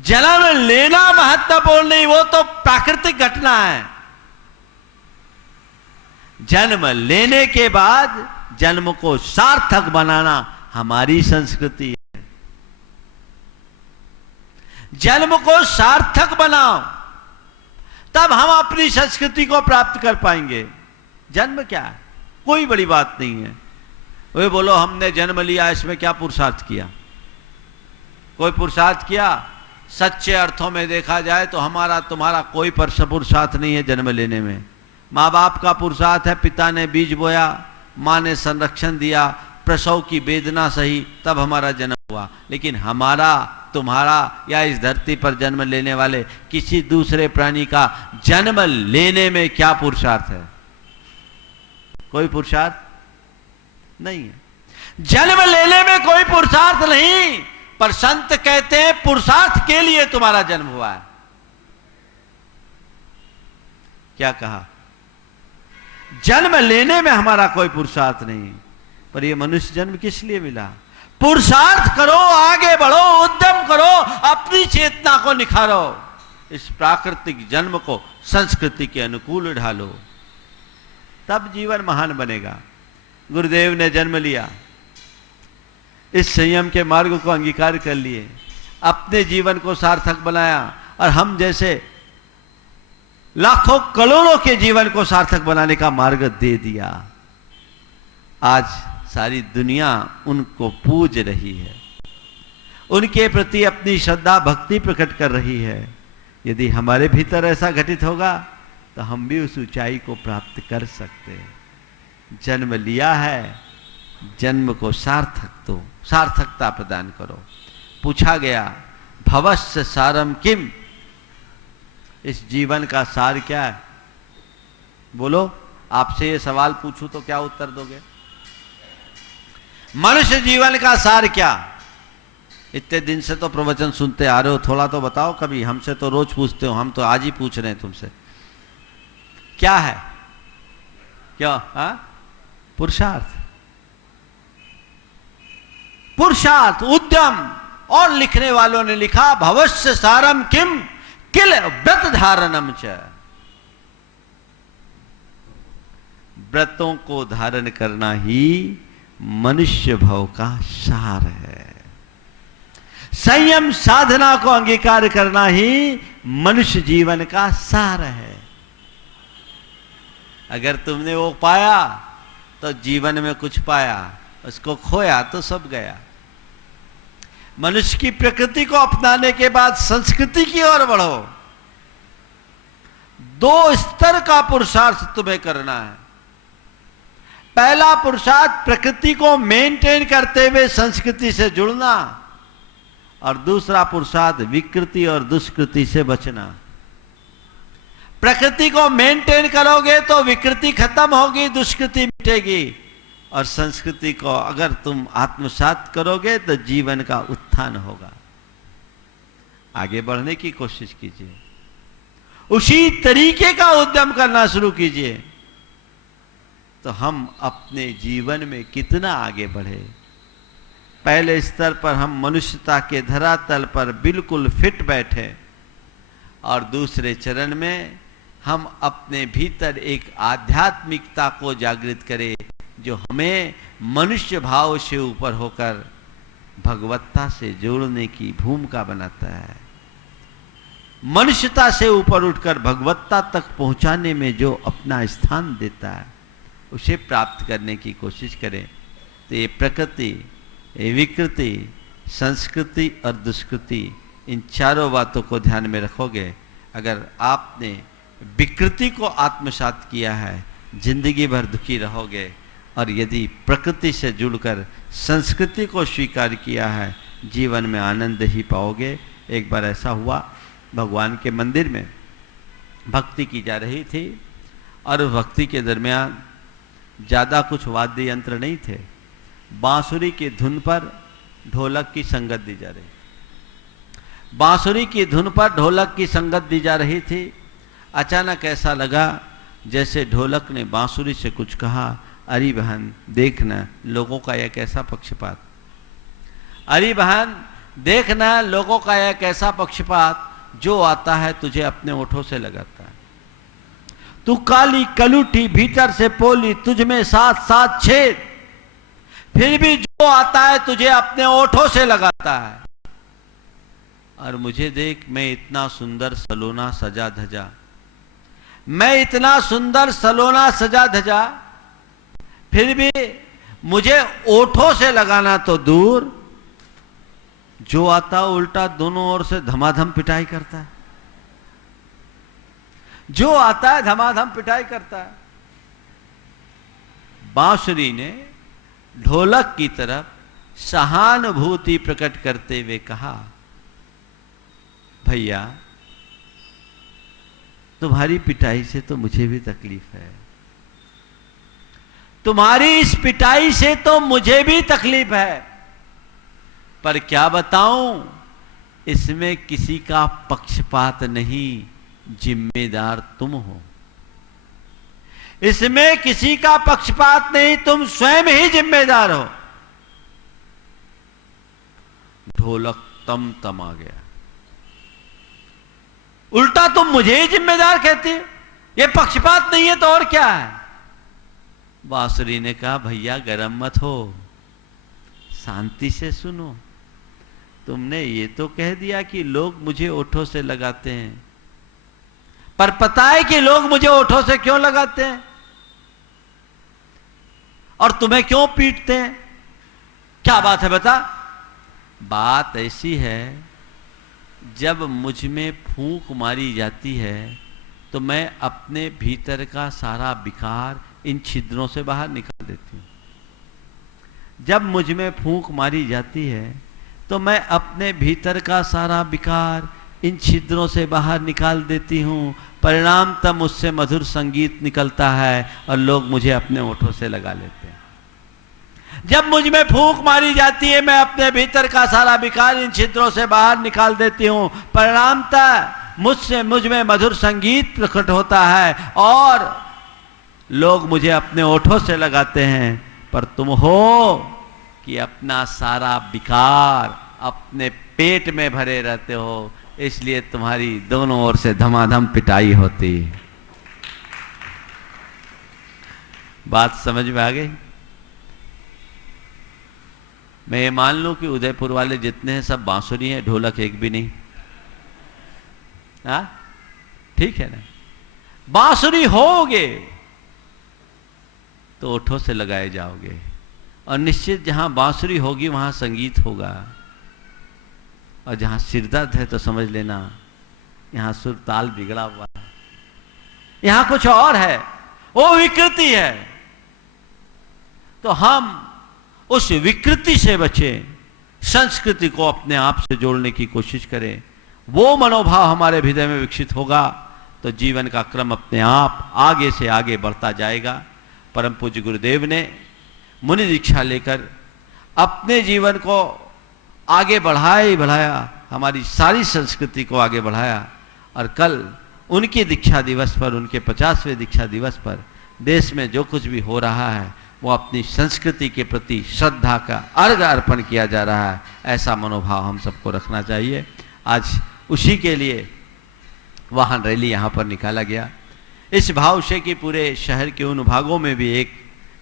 जन्म लेना महत्वपूर्ण नहीं, वो तो प्राकृतिक घटना है। जन्म लेने के बाद जन्म को सार्थक बनाना हमारी संस्कृति है। जन्म को सार्थक बनाओ, तब हम अपनी संस्कृति को प्राप्त कर पाएंगे। जन्म क्या है? कोई बड़ी बात नहीं है। वे बोलो हमने जन्म लिया, इसमें क्या पुरुषार्थ किया? कोई पुरुषार्थ किया? सच्चे अर्थों में देखा जाए तो हमारा तुम्हारा कोई पुरुषार्थ नहीं है जन्म लेने में। माँ बाप का पुरुषार्थ है, पिता ने बीज बोया, माँ ने संरक्षण दिया, प्रसव की वेदना सही, तब हमारा जन्म हुआ। लेकिन हमारा, तुम्हारा या इस धरती पर जन्म लेने वाले किसी दूसरे प्राणी का जन्म लेने में क्या पुरुषार्थ है? कोई पुरुषार्थ नहीं है। जन्म लेने में कोई पुरुषार्थ नहीं, पर संत कहते हैं पुरुषार्थ के लिए तुम्हारा जन्म हुआ है। क्या कहा? जन्म लेने में हमारा कोई पुरुषार्थ नहीं, पर यह मनुष्य जन्म किस लिए मिला? पुरुषार्थ करो, आगे बढ़ो, उद्यम करो, अपनी चेतना को निखारो, इस प्राकृतिक जन्म को संस्कृति के अनुकूल ढालो। तब जीवन महान बनेगा। गुरुदेव ने जन्म लिया, इस संयम के मार्ग को अंगीकार कर लिए, अपने जीवन को सार्थक बनाया, और हम जैसे लाखों करोड़ों के जीवन को सार्थक बनाने का मार्ग दे दिया। आज सारी दुनिया उनको पूज रही है, उनके प्रति अपनी श्रद्धा भक्ति प्रकट कर रही है। यदि हमारे भीतर ऐसा घटित होगा तो हम भी उस ऊंचाई को प्राप्त कर सकते हैं। जन्म लिया है, जन्म को सार्थकता प्रदान करो। पूछा गया भवस्य सारम किम, इस जीवन का सार क्या है? बोलो, आपसे ये सवाल पूछूं तो क्या उत्तर दोगे? मनुष्य जीवन का सार क्या? इतने दिन से तो प्रवचन सुनते आ रहे हो, थोड़ा तो बताओ कभी। हमसे तो रोज पूछते हो, हम तो आज ही पूछ रहे हैं तुमसे। क्या है? क्या? पुरुषार्थ, पुरुषार्थ, उद्यम। और लिखने वालों ने लिखा भवस्य सारम किम किल व्रत धारणम च, व्रतों को धारण करना ही मनुष्य भव का सार है। संयम साधना को अंगीकार करना ही मनुष्य जीवन का सार है। अगर तुमने वो पाया तो जीवन में कुछ पाया, उसको खोया तो सब गया। मनुष्य की प्रकृति को अपनाने के बाद संस्कृति की ओर बढ़ो। 2 स्तर का पुरुषार्थ तुम्हें करना है। पहला पुरुषार्थ प्रकृति को मेंटेन करते हुए संस्कृति से जुड़ना, और दूसरा पुरुषार्थ विकृति और दुष्कृति से बचना। प्रकृति को मेंटेन करोगे तो विकृति खत्म होगी, दुष्कृति मिटेगी, और संस्कृति को अगर तुम आत्मसात करोगे तो जीवन का उत्थान होगा। आगे बढ़ने की कोशिश कीजिए, उसी तरीके का उद्यम करना शुरू कीजिए, तो हम अपने जीवन में कितना आगे बढ़े। पहले स्तर पर हम मनुष्यता के धरातल पर बिल्कुल फिट बैठे, और दूसरे चरण में हम अपने भीतर एक आध्यात्मिकता को जागृत करें, जो हमें मनुष्य भाव से ऊपर होकर भगवत्ता से जोड़ने की भूमिका बनाता है। मनुष्यता से ऊपर उठकर भगवत्ता तक पहुंचाने में जो अपना स्थान देता है, उसे प्राप्त करने की कोशिश करें। तो ये प्रकृति, ये विकृति, संस्कृति और दुष्कृति, इन चारों बातों को ध्यान में रखोगे। अगर आपने विकृति को आत्मसात किया है, जिंदगी भर दुखी रहोगे, और यदि प्रकृति से जुड़कर संस्कृति को स्वीकार किया है, जीवन में आनंद ही पाओगे। एक बार ऐसा हुआ, भगवान के मंदिर में भक्ति की जा रही थी, और भक्ति के दरमियान ज़्यादा कुछ वाद्य यंत्र नहीं थे। बांसुरी की धुन पर ढोलक की संगत दी जा रही। बांसुरी की धुन पर ढोलक की संगत दी जा रही थी। अचानक ऐसा लगा जैसे ढोलक ने बांसुरी से कुछ कहा, अरे बहन देखना लोगों का यह कैसा पक्षपात, अरे बहन देखना लोगों का यह कैसा पक्षपात, जो आता है तुझे अपने ओठों से लगाता है। तू काली कलूठी भीतर से पोली, तुझ में 7-7 छेद, फिर भी जो आता है तुझे अपने ओठों से लगाता है। और मुझे देख, मैं इतना सुंदर सलोना सजा धजा, मैं इतना सुंदर सलोना सजा धजा, फिर भी मुझे ओठों से लगाना तो दूर, जो आता उल्टा दोनों ओर से धमाधम पिटाई करता है। जो आता है धमाधम पिटाई करता है। बांसुरी ने ढोलक की तरफ सहानुभूति प्रकट करते हुए कहा, भैया तुम्हारी पिटाई से तो मुझे भी तकलीफ है, तुम्हारी इस पिटाई से तो मुझे भी तकलीफ है, पर क्या बताऊं, इसमें किसी का पक्षपात नहीं, जिम्मेदार तुम हो। इसमें किसी का पक्षपात नहीं, तुम स्वयं ही जिम्मेदार हो। ढोलक तम गया। उल्टा तुम मुझे ही जिम्मेदार कहती हो, ये पक्षपात नहीं है तो और क्या है? बांसुरी ने कहा भैया गरम मत हो, शांति से सुनो। तुमने ये तो कह दिया कि लोग मुझे ओठों से लगाते हैं, पर पता है कि लोग मुझे ओठों से क्यों लगाते हैं और तुम्हें क्यों पीटते हैं? क्या बात है बता? बात ऐसी है, जब मुझ में फूंक मारी जाती है तो मैं अपने भीतर का सारा विकार इन छिद्रों से बाहर निकाल देती हूं। जब मुझ में फूंक मारी जाती है तो मैं अपने भीतर का सारा विकार इन छिद्रों से बाहर निकाल देती हूं। परिणाम तब मुझसे मधुर संगीत निकलता है और लोग मुझे अपने होठों से लगा लेते हैं। जब मुझ में फूंक मारी जाती है, मैं अपने भीतर का सारा विकार इन छिद्रों से बाहर निकाल देती हूं। परिणामतः मुझ में मधुर संगीत प्रकट होता है और लोग मुझे अपने ओठों से लगाते हैं। पर तुम हो कि अपना सारा विकार अपने पेट में भरे रहते हो, इसलिए तुम्हारी दोनों ओर से धमाधम पिटाई होती है। बात समझ में आ गई? मैं ये मान लूं कि उदयपुर वाले जितने हैं सब बांसुरी हैं, ढोलक एक भी नहीं। हाँ ठीक है ना? बांसुरी होगे तो ओठों से लगाए जाओगे, और निश्चित जहां बांसुरी होगी वहां संगीत होगा, और जहां सिरदर्द है तो समझ लेना यहां सुर ताल बिगड़ा हुआ है, यहां कुछ और है, वो विकृति है। तो हम उस विकृति से बचें, संस्कृति को अपने आप से जोड़ने की कोशिश करें। वो मनोभाव हमारे हृदय में विकसित होगा तो जीवन का क्रम अपने आप आगे से आगे बढ़ता जाएगा। परम पूज्य गुरुदेव ने मुनि दीक्षा लेकर अपने जीवन को आगे बढ़ाया ही बढ़ाया, हमारी सारी संस्कृति को आगे बढ़ाया। और कल उनकी दीक्षा दिवस पर, उनके 50वें दीक्षा दिवस पर देश में जो कुछ भी हो रहा है वो अपनी संस्कृति के प्रति श्रद्धा का अर्घ्य अर्पण किया जा रहा है। ऐसा मनोभाव हम सबको रखना चाहिए। आज उसी के लिए वाहन रैली यहाँ पर निकाला गया, इस भाव से कि पूरे शहर के उन भागों में भी एक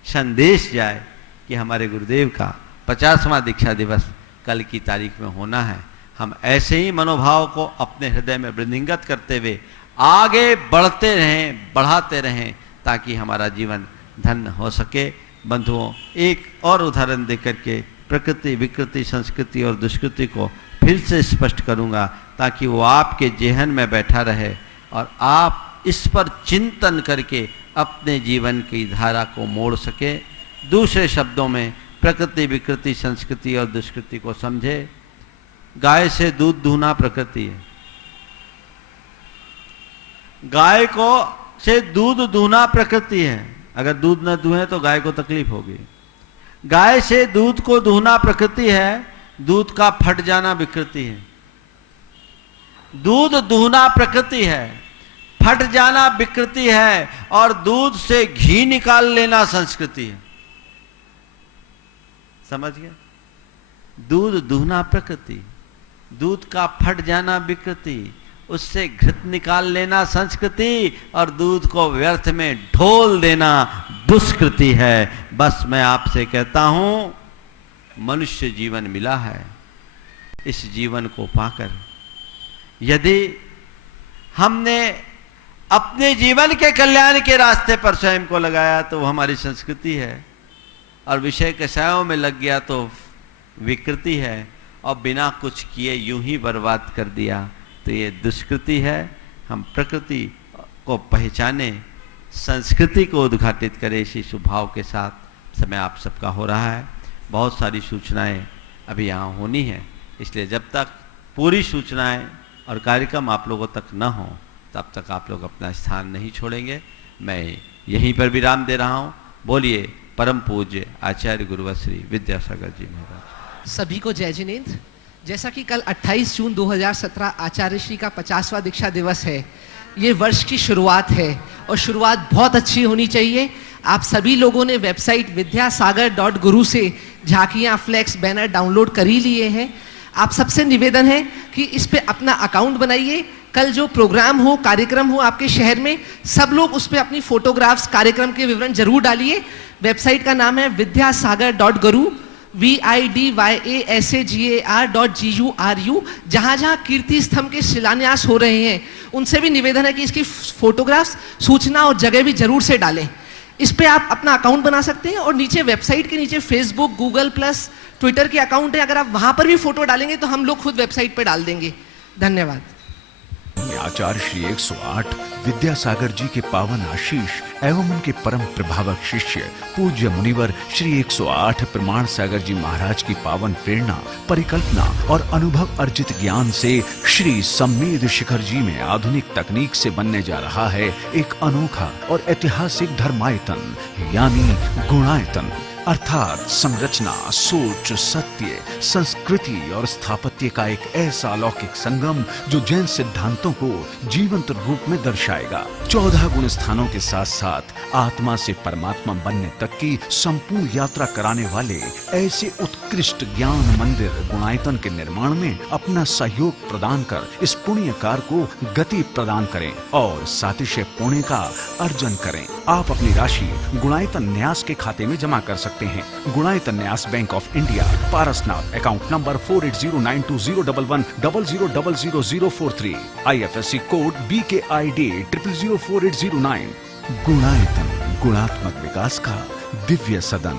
संदेश जाए कि हमारे गुरुदेव का 50वां दीक्षा दिवस कल की तारीख में होना है। हम ऐसे ही मनोभाव को अपने हृदय में वृद्धिंगत करते हुए आगे बढ़ते रहें, बढ़ाते रहें, ताकि हमारा जीवन धन्य हो सके। बंधुओं, एक और उदाहरण देकर के प्रकृति, विकृति, संस्कृति और दुष्कृति को फिर से स्पष्ट करूंगा ताकि वो आपके जेहन में बैठा रहे और आप इस पर चिंतन करके अपने जीवन की धारा को मोड़ सके। दूसरे शब्दों में प्रकृति, विकृति, संस्कृति और दुष्कृति को समझे। गाय से दूध दूहना प्रकृति है। गाय को से दूध दूहना प्रकृति है। अगर दूध न दूहे तो गाय को तकलीफ होगी। गाय से दूध को दूहना प्रकृति है, दूध का फट जाना विकृति है। दूध दूहना प्रकृति है, फट जाना विकृति है, और दूध से घी निकाल लेना संस्कृति है। समझ गए? दूध दूहना प्रकृति, दूध का फट जाना विकृति, उससे घृत निकाल लेना संस्कृति, और दूध को व्यर्थ में ढोल देना दुष्कृति है। बस मैं आपसे कहता हूं, मनुष्य जीवन मिला है, इस जीवन को पाकर यदि हमने अपने जीवन के कल्याण के रास्ते पर स्वयं को लगाया तो वो हमारी संस्कृति है, और विषय के सायों में लग गया तो विकृति है, और बिना कुछ किए यूं ही बर्बाद कर दिया तो ये दुष्कृति है। हम प्रकृति को पहचाने, संस्कृति को उद्घाटित करें, इसी स्वभाव के साथ समय आप सबका हो रहा है। बहुत सारी सूचनाएं अभी यहाँ होनी है, इसलिए जब तक पूरी सूचनाएं और कार्यक्रम आप लोगों तक न हो तब तक आप लोग अपना स्थान नहीं छोड़ेंगे। मैं यहीं पर विराम दे रहा हूँ। बोलिए परम पूज्य आचार्य गुरुवश्री विद्यासागर जी महाराज। सभी को जय जिनेन्द्र। जैसा कि कल 28 जून 2017 आचार्य श्री का 50वां दीक्षा दिवस है, ये वर्ष की शुरुआत है और शुरुआत बहुत अच्छी होनी चाहिए। आप सभी लोगों ने वेबसाइट vidyasagar.guru से झांकियाँ, फ्लैक्स, बैनर डाउनलोड कर ही लिए हैं। आप सबसे निवेदन है कि इस पे अपना अकाउंट बनाइए कल जो प्रोग्राम हो, कार्यक्रम हो आपके शहर में, सब लोग उस पर अपनी फोटोग्राफ्स, कार्यक्रम के विवरण जरूर डालिए। वेबसाइट का नाम है vidyasagar.guru, vidyasagar.guru। जहां जहां कीर्ति स्तंभ के शिलान्यास हो रहे हैं उनसे भी निवेदन है कि इसकी फोटोग्राफ्स, सूचना और जगह भी जरूर से डालें। इस पे आप अपना अकाउंट बना सकते हैं और नीचे वेबसाइट के नीचे फेसबुक, गूगल प्लस, ट्विटर के अकाउंट है। अगर आप वहां पर भी फोटो डालेंगे तो हम लोग खुद वेबसाइट पे डाल देंगे। धन्यवाद। आचार्य श्री 108 विद्यासागर जी के पावन आशीष एवं उनके परम प्रभावक शिष्य पूज्य मुनिवर श्री 108 प्रमाण सागर जी महाराज की पावन प्रेरणा, परिकल्पना और अनुभव अर्जित ज्ञान से श्री सम्मेद शिखर जी में आधुनिक तकनीक से बनने जा रहा है एक अनोखा और ऐतिहासिक धर्मायतन यानी गुणायतन, अर्थात संरचना, सोच, सत्य, संस्कृति और स्थापत्य का एक ऐसा अलौकिक संगम जो जैन सिद्धांतों को जीवंत रूप में दर्शाएगा। 14 गुण स्थानों के साथ साथ आत्मा से परमात्मा बनने तक की संपूर्ण यात्रा कराने वाले ऐसे उत्कृष्ट ज्ञान मंदिर गुणायतन के निर्माण में अपना सहयोग प्रदान कर इस पुण्य कार्य को गति प्रदान करें और सातिशय पुण्य का अर्जन करें। आप अपनी राशि गुणायतन न्यास के खाते में जमा कर सकते हैं। गुणायतन न्यास bank of India, Parasnath, account number 4809201100000043, IFSC code BKID 004809। Gunayatan, गुणात्मक विकास का दिव्य सदन।